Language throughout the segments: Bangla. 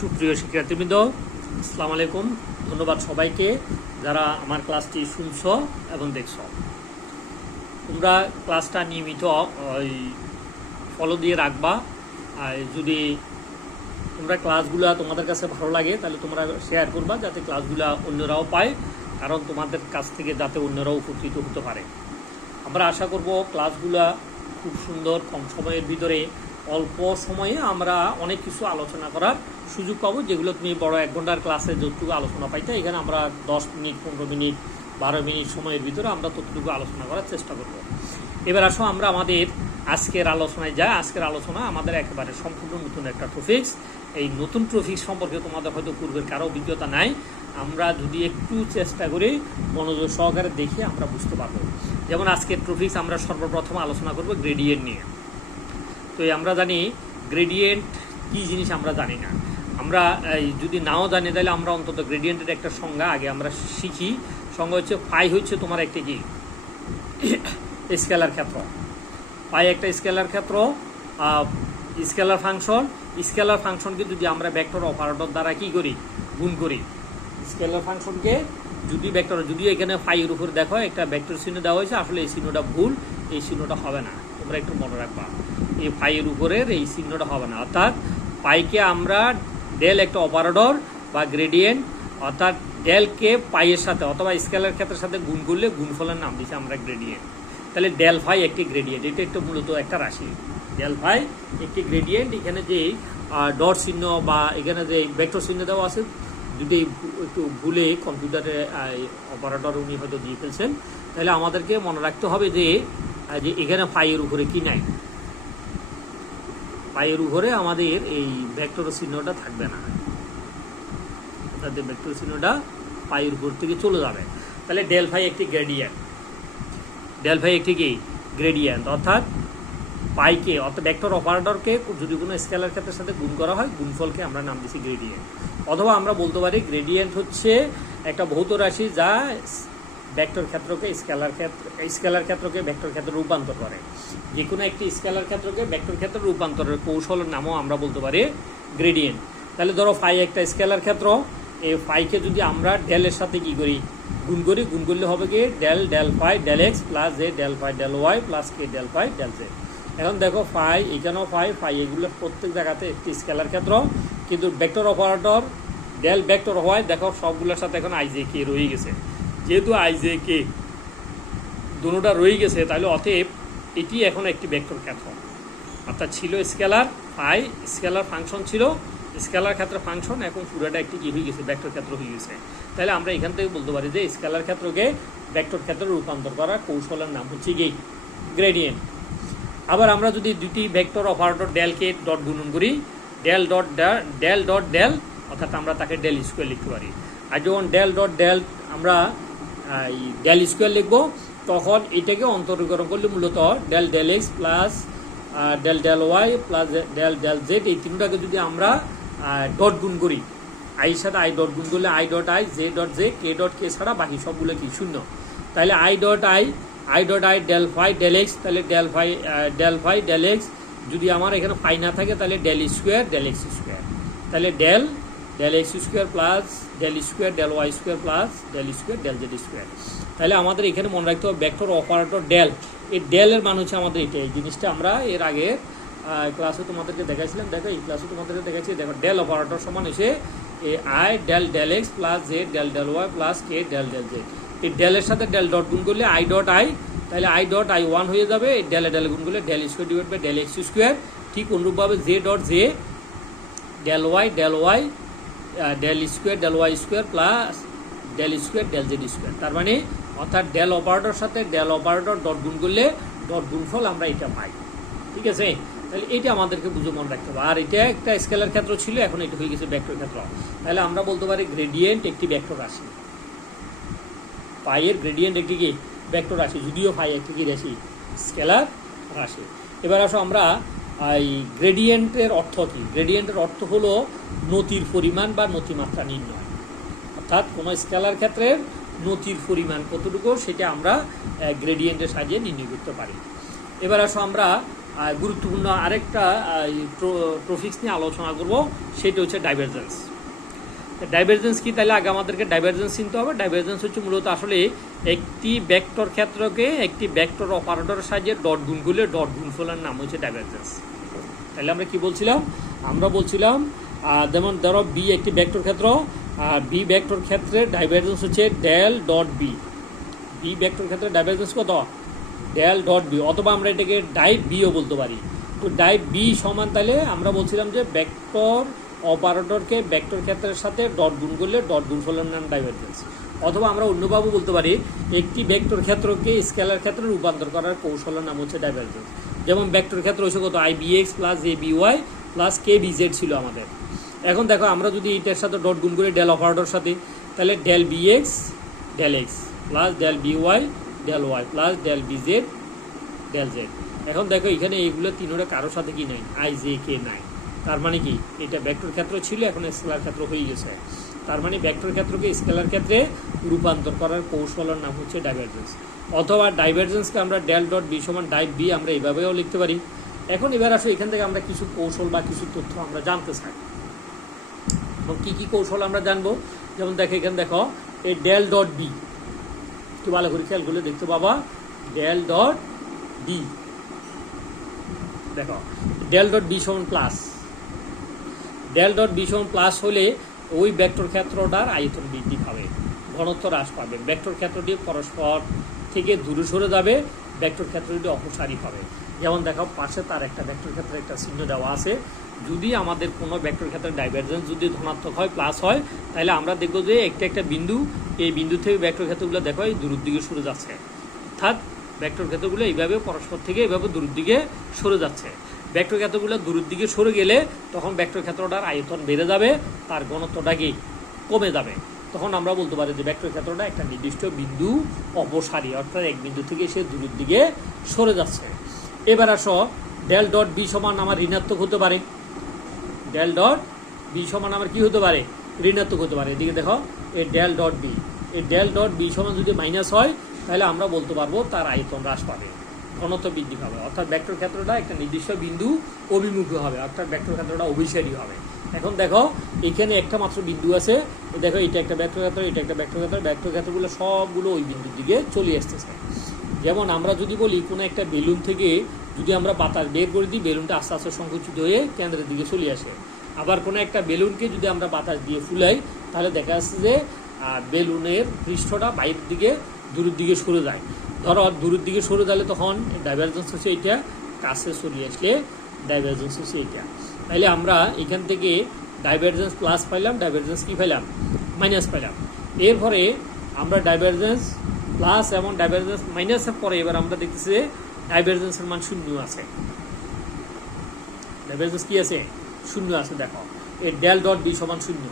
সুপ্রিয় শিক্ষার্থীবৃন্দ, আসসালামু আলাইকুম। ধন্যবাদ সবাইকে যারা আমার ক্লাসটি শুনছো এবং দেখছো। তোমরা ক্লাসটা নিয়মিত ফলো দিয়ে রাখবা। আর যদি তোমরা ক্লাসগুলো তোমাদের কাছে ভালো লাগে তাহলে তোমরা শেয়ার করবা, যাতে ক্লাসগুলো অন্যরাও পায়, কারণ তোমাদের কাছ থেকে যাতে অন্যরাও উপকৃত হতে পারে। আমরা আশা করব ক্লাসগুলো খুব সুন্দর, কম সময়ের ভিতরে অল্প সময়ে আমরা অনেক কিছু আলোচনা করার সুযোগ পাবো, যেগুলো তুমি বড় 1 ঘন্টার ক্লাসে যতটুকু আলোচনা পাইতে, এখানে আমরা 10 মিনিট, 15 মিনিট, 12 মিনিট সময়ের ভিতরে আমরা ততটুকু আলোচনা করার চেষ্টা করব। এবার আসো আমরা আমাদের আজকের আলোচনায় যাই। আজকের আলোচনা আমাদের একেবারে সম্পূর্ণ নতুন একটা টপিক্স। এই নতুন টপিক্স সম্পর্কে তোমাদের হয়তো পূর্বের কারো অভিজ্ঞতা নাই। আমরা যদি একটু চেষ্টা করি মনোযোগ সহকারে দেখে আমরা বুঝতে পারবো। যেমন আজকের টপিক্স আমরা সর্বপ্রথম আলোচনা করব গ্রেডিয়েন্ট নিয়ে। তো আমরা জানি গ্রেডিয়েন্ট কী জিনিস আমরা জানি না। আমরা যদি নাও জানি তাহলে আমরা অন্তত গ্রেডিয়েন্টের একটা সংজ্ঞা আগে আমরা শিখি। সংজ্ঞা হচ্ছে ফাই হচ্ছে তোমার একটা কি স্কেলার ক্ষেত্র। ফাই একটা স্কেলার ক্ষেত্র, স্কেলার ফাংশন। স্কেলার ফাংশনকে যদি আমরা ভেক্টর অপারেটর দ্বারা কি করি, গুণ করি। স্কেলার ফাংশনকে যদি ভেক্টর, যদি এখানে ফাইয়ের উপর দেখো একটা ভেক্টর চিহ্ন দেওয়া হয়েছে, আসলে এই চিহ্নটা ভুল, এই চিহ্নটা হবে না, তোমরা একটু মনে রাখবা। এই ফাইয়ের উপরের এই চিহ্নটা হবে না, অর্থাৎ পাইকে আমরা ডেল একটা অপারেটর বা গ্রেডিয়েন্ট, অর্থাৎ ডেলকে পাইয়ের সাথে অথবা স্কেলার ক্ষেত্রের সাথে গুণ করলে গুণফলের নাম দিচ্ছি আমরা গ্রেডিয়েন্ট। তাহলে ডেল ফাই একটি গ্রেডিয়েন্ট, এটা একটু মূলত একটা রাশি। ডেল ফাই একটি গ্রেডিয়েন্ট। এখানে যে ডট চিহ্ন বা এখানে যে ভেক্টর চিহ্ন দেওয়া আছে, যদি একটু ভুলে কম্পিউটারে অপারেটর উনি হয়তো দিয়ে ফেলছেন, তাহলে আমাদেরকে মনে রাখতে হবে যে এখানে ফাইয়ের উপরে কি নাই, পায়ের উপরে আমাদের এই ভেক্টর চিহ্নটা থাকবে না, অর্থাৎ ভেক্টর চিহ্নটা পায়ের উপর থেকে চলে যাবে। তাহলে ডেল ফাই একটি গ্রেডিয়েন্ট। ডেল ফাই একটি কি গ্রেডিয়েন্ট, অর্থাৎ পাইকে অর্থাৎ ভেক্টর অপারেটরকে যদি কোনো স্কেলার ক্ষেত্রের সাথে গুণ করা হয়, গুণফলকে আমরা নাম দিচ্ছি গ্রেডিয়েন্ট। অথবা আমরা বলতে পারি গ্রেডিয়েন্ট হচ্ছে একটা ভৌত রাশি যা ভেক্টর ক্ষেত্রকে স্কেলার ক্ষেত্রকে ভেক্টর ক্ষেত্রে রূপান্তর করে। যে কোনো একটি স্কেলার ক্ষেত্রকে ভেক্টর ক্ষেত্রে রূপান্তরের কৌশলের নামও আমরা বলতে পারি গ্রেডিয়েন্ট। তাহলে ধরো ফাই একটা স্কেলার ক্ষেত্র, এই ফাইকে যদি আমরা ডেলের সাথে কি করি, গুণ করি। গুণ করলে হবে কি del del phi del x plus j del phi del Y plus k del phi del z. এখন দেখো ফাই, এখানেও ফাই, ফাই এগুলো প্রত্যেক জায়গাতে একটি স্কেলার ক্ষেত্র, কিন্তু ভেক্টর অপারেটর ডেল ভেক্টর হয়, দেখো সবগুলোর সাথে এখন আই জে কে রয়ে গেছে। যেহেতু আই জে কে দুটোটা রয়ে গেছে, তাহলে অতএব এটি এখন একটি ভেক্টর ক্ষেত্র। অর্থাৎ ছিল স্কেলার ফাই, স্কেলার ফাংশন ছিল, স্কেলার ক্ষেত্র ফাংশন, এখন পুরোটা একটি কি হয়ে গেছে, ভেক্টর ক্ষেত্র হয়ে গেছে। তাহলে আমরা এখান থেকে বলতে পারি যে স্কেলার ক্ষেত্রকে ভেক্টর ক্ষেত্রে রূপান্তর করার কৌশলের নাম হচ্ছে কি গ্রেডিয়েন্ট। আবার আমরা যদি দুটি ভেক্টর অপারেটর ডেলকে ডট গুণন করি, ডেল ডট ডেল, অর্থাৎ আমরা তাকে ডেল স্কোয়ার লিখতে পারি। আর যখন ডেল ডট ডেল আমরা ডেল স্কোয়ার লিখবো, তখন এটাকে অন্তরীকরণ করলে মূলত del del x plus del del Y plus del del Z, এই তিনটাকে যদি আমরা ডট গুণ করি, আইয়ের সাথে আই ডট গুণ করলে i dot i, j dot j, k dot k ছাড়া বাকি সবগুলো কি শূন্য। তাহলে i dot i del phi del x, তাহলে ডেল ফাই ডেল এক্স। যদি আমার এখানে ফাই না থাকে তাহলে del square del x square, তাহলে del x square plus del square del y square plus del square del z square. তাহলে আমাদের এখানে মনে রাখতে হবে ভেক্টর অপারেটর ডেল, এই ডেলের মান হচ্ছে আমাদের এটা। এই জিনিসটা আমরা এর আগে ক্লাসে তোমাদেরকে দেখাইছিলাম। দেখো এই ক্লাসে তোমাদেরকে দেখাচ্ছি, দেখো ডেল অপারেটর সমান হচ্ছে এ i del del x plus j del del Y plus k del del j. এই ডেলের সাথে ডেল ডট গুণ করলে আই ডট আই, তাহলে আই ডট আই 1 হয়ে যাবে। এই ডেলে ডেল গুণ করলে del square divide by del x square. ঠিক অনুরূপভাবে j dot j del y del square del y square plus del square del z square. তার মানে অর্থাৎ ডেল অপারেটর সাথে ডেল অপারেটর ডট গুণ করলে ডট গুণফল আমরা এটা পাই। ঠিক আছে, তাহলে এটা আমাদেরকে বুঝে মনে রাখতে হবে। আর এটা একটা স্কেলার ক্ষেত্র ছিল, এখন এটা হয়ে গেছে ভেক্টর ক্ষেত্র। তাহলে আমরা বলতে পারি গ্রেডিয়েন্ট একটি ভেক্টর রাশি। পাইয়ের গ্রেডিয়েন্ট একটি কি ভেক্টর রাশি, যদিও পাই একটি কি রাশি, স্কেলার রাশি। এবার আসো আমরা এই গ্রেডিয়েন্টের অর্থ কী। গ্রেডিয়েন্টের অর্থ হলো নতির পরিমাণ বা নতিমাত্রা নির্ণয়, অর্থাৎ কোনো স্কেলার ক্ষেত্রের নতির পরিমাণ কতটুকু সেটা আমরা গ্রেডিয়েন্টের সাহায্যে নির্ণয় করতে পারি। এবার আসো আমরা গুরুত্বপূর্ণ আরেকটা টপিকস নিয়ে আলোচনা করব, সেটা হচ্ছে ডাইভারজেন্স। ডাইভারজেন্স কি? তাহলে আগে আমাদেরকে ডাইভারজেন্স চিনতে হবে। ডাইভারজেন্স হচ্ছে মূলত আসলে একটি ভেক্টর ক্ষেত্রকে একটি ভেক্টর অপারেটরের সাহায্যে ডট গুণ করলে ডট গুণফলের নাম হচ্ছে ডাইভারজেন্স। তাহলে আমরা কি বলছিলাম? আমরা বলছিলাম যেমন ধরো বি একটি ভেক্টর ক্ষেত্র, বি ভেক্টর ক্ষেত্রে ডাইভারজেন্স হচ্ছে del dot b. B vector ক্ষেত্রে ডাইভারজেন্স কত? ডেল ডট বি, অথবা আমরা এটাকে ডাইভ বিও বলতে পারি। তো ডাইভ বি সমান, তাহলে আমরা বলছিলাম যে ভেক্টর অপারেটরকে ভেক্টর ক্ষেত্রের সাথে ডট গুণ করলে ডট গুণফলের নাম ডাইভারজেন্স। অথবা আমরা অন্যভাবে বলতে পারি একটি ভেক্টর ক্ষেত্রকে স্কেলার ক্ষেত্রে রূপান্তর করার কৌশলের নাম হচ্ছে ডাইভারজেন্স। যেমন ভেক্টর ক্ষেত্র হচ্ছে কত? I b x plus a b y plus k b z ছিল আমাদের। এখন দেখো আমরা যদি এইটার সাথে ডট গুণ করি ডেল অপারেটর সাথে, তাহলে del b x del x plus del b y del Y plus del b z del z. এখন দেখো এখানে এইগুলো তিনটা কারোর সাথে কি নাই? আই জে কে নাই। তার মানে কি? এটা ভেক্টর ক্ষেত্র ছিল, এখন স্কেলার ক্ষেত্র হয়ে গেছে। তার মানে ভেক্টর ক্ষেত্রকে স্কেলার ক্ষেত্রে রূপান্তর করার কৌশলের নাম হচ্ছে ডাইভারজেন্স। অথবা ডাইভারজেন্সকে আমরা ডেল ডট বি সমান ডাইভ বি আমরা এইভাবেও লিখতে পারি। এখন এবার আসো এখান থেকে আমরা কিছু কৌশল বা কিছু তথ্য আমরা জানতে চাই। এবং কী কী কৌশল আমরা জানবো? যেমন দেখো এখানে দেখো এই ডেল ডট বি, একটু ভালো করে খেয়াল করলে দেখতে পাবা ডেল ডট বি। দেখো ডেল ডট বি সমান প্লাস, ডেল ডট বি সমান প্লাস হলে ওই ভেক্টর ক্ষেত্রটার আয়তন বৃদ্ধি পাবে, ঘনত্ব হ্রাস পাবে, ভেক্টর ক্ষেত্রটি পরস্পর থেকে দূরে সরে যাবে, ভেক্টর ক্ষেত্রটি অপসারী হবে। যেমন দেখো পাশে তার একটা ভেক্টর ক্ষেত্রে একটা চিহ্ন দেওয়া আছে। যদি আমাদের কোনো ভেক্টর ক্ষেত্রের ডাইভারজেন্স যদি ধনাত্মক হয়, প্লাস হয়, তাহলে আমরা দেখবো যে একটা বিন্দু, এই বিন্দু থেকে ভেক্টর ক্ষেত্রগুলো দেখো এই দূরের দিকে সরে যাচ্ছে। অর্থাৎ ভেক্টর ক্ষেত্রগুলো এইভাবে পরস্পর থেকে এইভাবে দূরের দিকে সরে যাচ্ছে। ভেক্টর ক্ষেত্রগুলো দূরের দিকে সরে গেলে তখন ভেক্টর ক্ষেত্রটার আয়তন বেড়ে যাবে, তার ঘনত্বটা কি কমে যাবে। তখন আমরা বলতে পারি যে ভেক্টর ক্ষেত্রটা একটা নির্দিষ্ট বিন্দু অপসারী, অর্থাৎ এক বিন্দু থেকে সে দূরের দিকে সরে যাচ্ছে। এবার আসো ডেল ডট বি সমান আমার ঋণাত্মক হতে পারে। ডেল ডট বি সমান আমার কি হতে পারে? ঋণাত্মক হতে পারে। এদিকে দেখো এই ডেল ডট বি, এই ডেল ডট বি সমান যদি মাইনাস হয়, তাহলে আমরা বলতে পারবো তার আয়তন হ্রাস পাবে, ঘনত্ব বৃদ্ধি পাবে, অর্থাৎ ভেক্টর ক্ষেত্রটা একটা নির্দিষ্ট বিন্দু অভিমুখী হবে, অর্থাৎ ভেক্টর ক্ষেত্রটা অভিসারী হবে। এখন দেখো এখানে একটা মাত্র বিন্দু আছে, দেখো এটা একটা ভেক্টর ক্ষেত্র, এটা একটা ভেক্টর ক্ষেত্র, ভেক্টর ক্ষেত্রগুলো সবগুলো ওই বিন্দুর দিকে চলে আসতেছে। যেমন আমরা যদি বলি কোনো একটা বেলুন থেকে যদি আমরা বাতাস বের করে দিই, বেলুনটা আস্তে আস্তে সংকুচিত হয়ে কেন্দ্রের দিকে চলে আসে। আবার কোনো একটা বেলুনকে যদি আমরা বাতাস দিয়ে ফুলাই, তাহলে দেখা যাচ্ছে যে বেলুনের পৃষ্ঠটা বাইরের দিকে দূরের দিকে সরে যায়। ধরো দূরের দিকে সরে গেলে তখন ডাইভারজেন্স হচ্ছে এইটা, কাছে সরিয়ে আসলে ডাইভারজেন্স হচ্ছে এইটা। তাইলে আমরা এখান থেকে ডাইভারজেন্স প্লাস পাইলাম, ডাইভারজেন্স কি পাইলাম? মাইনাস পাইলাম। এরপরে আমরা ডাইভারজেন্স প্লাস এবং ডাইভারজেন্স মাইনাসের পরে এবার আমরা দেখতেছি যে ডাইভারজেন্সের মান শূন্য আছে। ডাইভারজেন্স কি আছে? শূন্য আছে। দেখো এই ডেল ডট বি সমান শূন্য।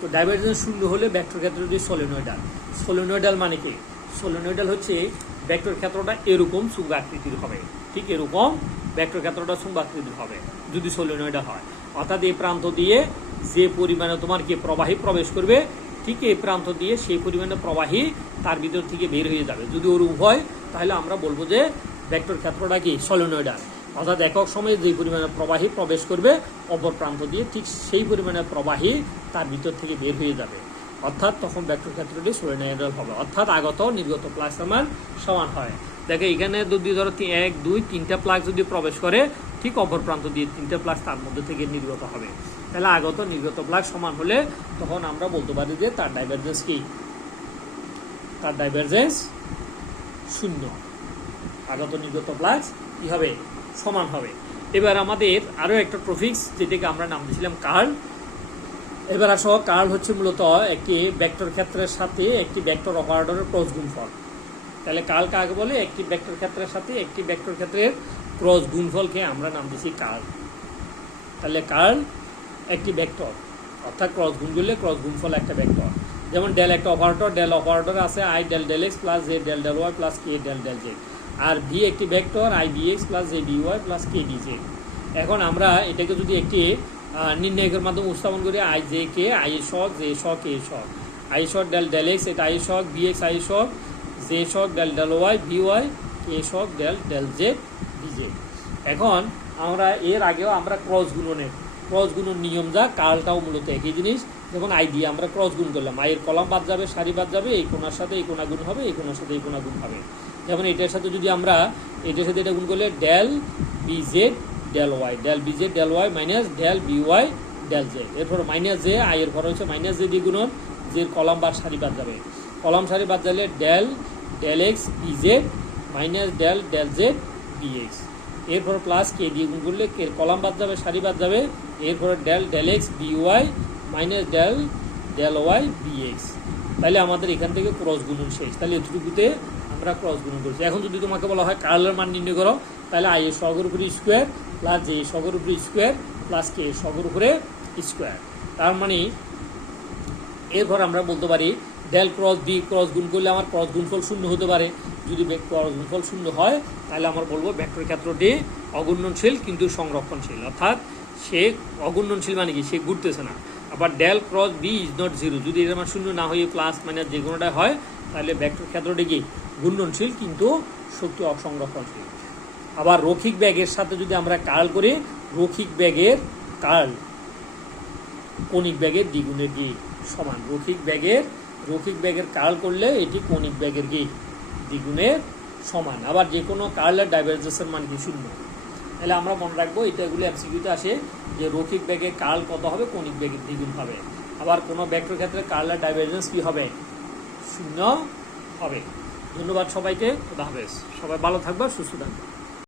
তো ডাইভারজেন্স শূন্য হলে ভেক্টর ক্ষেত্রটি সলিনয়েডাল। সলিনয়েডাল মানে কি? সলিনয়েডাল হচ্ছে ভেক্টর ক্ষেত্রটা এরকম চুম্বাকৃতির হবে, ঠিক এরকম ভেক্টর ক্ষেত্রটা চুম্বাকৃতির হবে যদি সলিনয়েডাল হয়। অর্থাৎ এই প্রান্ত দিয়ে যে পরিমাণে তোমার কি প্রবাহী প্রবেশ করবে, ঠিক এই প্রান্ত দিয়ে সেই পরিমাণে প্রবাহী তার ভিতর থেকে বের হয়ে যাবে। যদি ওর উভয়, তাহলে আমরা বলবো যে ভেক্টর ক্ষেত্রটা কি? সলিনয়েডাল। অর্থাৎ একক সময়ে যে পরিমাণে প্রবাহী প্রবেশ করবে অপর প্রান্ত দিয়ে, ঠিক সেই পরিমাণে প্রবাহী তার ভিতর থেকে বের হয়ে যাবে। অর্থাৎ তখন ভেক্টর ক্ষেত্রটি সলিনয়েডাল হবে, অর্থাৎ আগত নির্গত প্লাগের মান সমান হয়। দেখো এখানে যদি ধরো 1 2 3টা প্লাগ যদি প্রবেশ করে, ঠিক অপর প্রান্ত দিয়ে 3টা প্লাগ তার মধ্যে থেকে নির্গত হবে। তাহলে আগত নির্গত প্লাগ সমান হলে তখন আমরা বলতে পারি যে তার ডাইভারজেন্স কি? তার ডাইভারজেন্স শূন্য। আগত নির্গত প্লাগ কি হবে? সমান হবে। এবার আমাদের আরও একটা টপিকস যেটাকে আমরা নাম দিয়েছিলাম কার্ল। এবার আসো কার্ল হচ্ছে মূলত একটি ভেক্টর ক্ষেত্রের সাথে একটি ভেক্টর অপারেটরের ক্রস গুণফল। তাহলে কার্ল কাকে বলে? একটি ভেক্টর ক্ষেত্রের সাথে একটি ভেক্টর ক্ষেত্রের ক্রস গুণফলকে আমরা নাম দিয়েছি কার্ল। তাহলে কার্ল একটি ভেক্টর, অর্থাৎ ক্রস গুণ করলে ক্রস গুণফল একটা ভেক্টর। যেমন ডেল একটা অপারেটর, ডেল অপারেটর আছে i del del x plus j del del Y plus k del del z. আর ভি একটি vector i b x plus j b y plus k d z. এখন আমরা এটাকে যদি একটি নির্ণায়কের মাধ্যমে উপস্থাপন করি, আই জে কে আই শক জে শক এ শক, আই শক ডেল ডেল এক্স এটা আই শক, বি এক্স আই শক, জে শক del del y b y, k শক del del z d z. এখন আমরা এর আগেও আমরা ক্রস গুণন নিয়ম যা, কার্লটাও মূলত একই জিনিস। যখন আই দিয়ে আমরা ক্রস গুণ করলাম, আইয়ের কলাম বাদ যাবে, সারি বাদ যাবে, এই কোণার সাথে এই কোণা গুণ হবে, এই কোণার সাথে এই কোণা গুণ হবে। যেমন এটার সাথে যদি আমরা এটার সাথে এটা গুণ করলে del b z del y minus del b y del z. এরপর মাইনাস জে, আইয়ের ঘর হচ্ছে মাইনাস জে দিয়ে গুণন, জের কলাম বাদ সারি বাদ যাবে, কলাম সারি বাদ যাবে del x b z minus del z d x. এরপর প্লাস কে দিয়ে গুণ করলে কে কলাম বাদ যাবে, সারি বাদ যাবে, এরপরে del x b y minus del y d x. তাহলে আমাদের এখান থেকে ক্রস গুণন শেষ। তাহলে এতটুকুতে আমরা ক্রস গুণন করছি। এখন যদি তোমাকে বলা হয় কার্লের মান নির্ণয় করো, তাহলে আই এর সহগের উপরে স্কোয়ার প্লাস জে এর সহগের উপরে স্কোয়ার প্লাস কে এর সহগের উপরে স্কোয়ার। তার মানে এরপর আমরা বলতে পারি ডেল ক্রস বি ক্রস গুণ করলে আমার ক্রস গুণফল শূন্য হতে পারে। যদি ক্রস গুণফল শূন্য হয় তাহলে আমরা বলবো ভেক্টর ক্ষেত্রটি অগুণনশীল কিন্তু সংরক্ষণশীল, অর্থাৎ সে অগুণনশীল মানে কি, সে ঘুরতেছে না। আবার del cross b is not zero, যদি এর মান শূন্য না হয়ে প্লাস মাইনাস যে কোনোটা হয় তাহলে ভেক্টর ক্ষেত্রটি কি ঘূর্ণনশীল কিন্তু শক্তি অসংরক্ষণশীল। আবার রৈখিক ব্যাগের সাথে যদি আমরা কার্ল করি, রৈখিক ব্যাগের কার্ল কৌণিক ব্যাগের দ্বিগুণের কি সমান। রৈখিক ব্যাগের কার্ল করলে এটি কৌণিক ব্যাগের কি দ্বিগুণের সমান। আবার যে কোনো কার্লের ডাইভারজেন্সের মান কি শূন্য। তাহলে আমরা মনে রাখবো এটাগুলো এমসিকিউতে আসে যে রৈখিক ব্যাগের কার্ল কত হবে, কৌণিক ব্যাগের দ্বিগুণ হবে। আবার কোনো ভেক্টর ক্ষেত্রে কার্লের ডাইভারজেন্স কি হবে, শূন্য হবে। ধন্যবাদ সবাইকে, খোদা হাফেজ। সবাই ভালো থাকবা, সুস্থ থাকবা।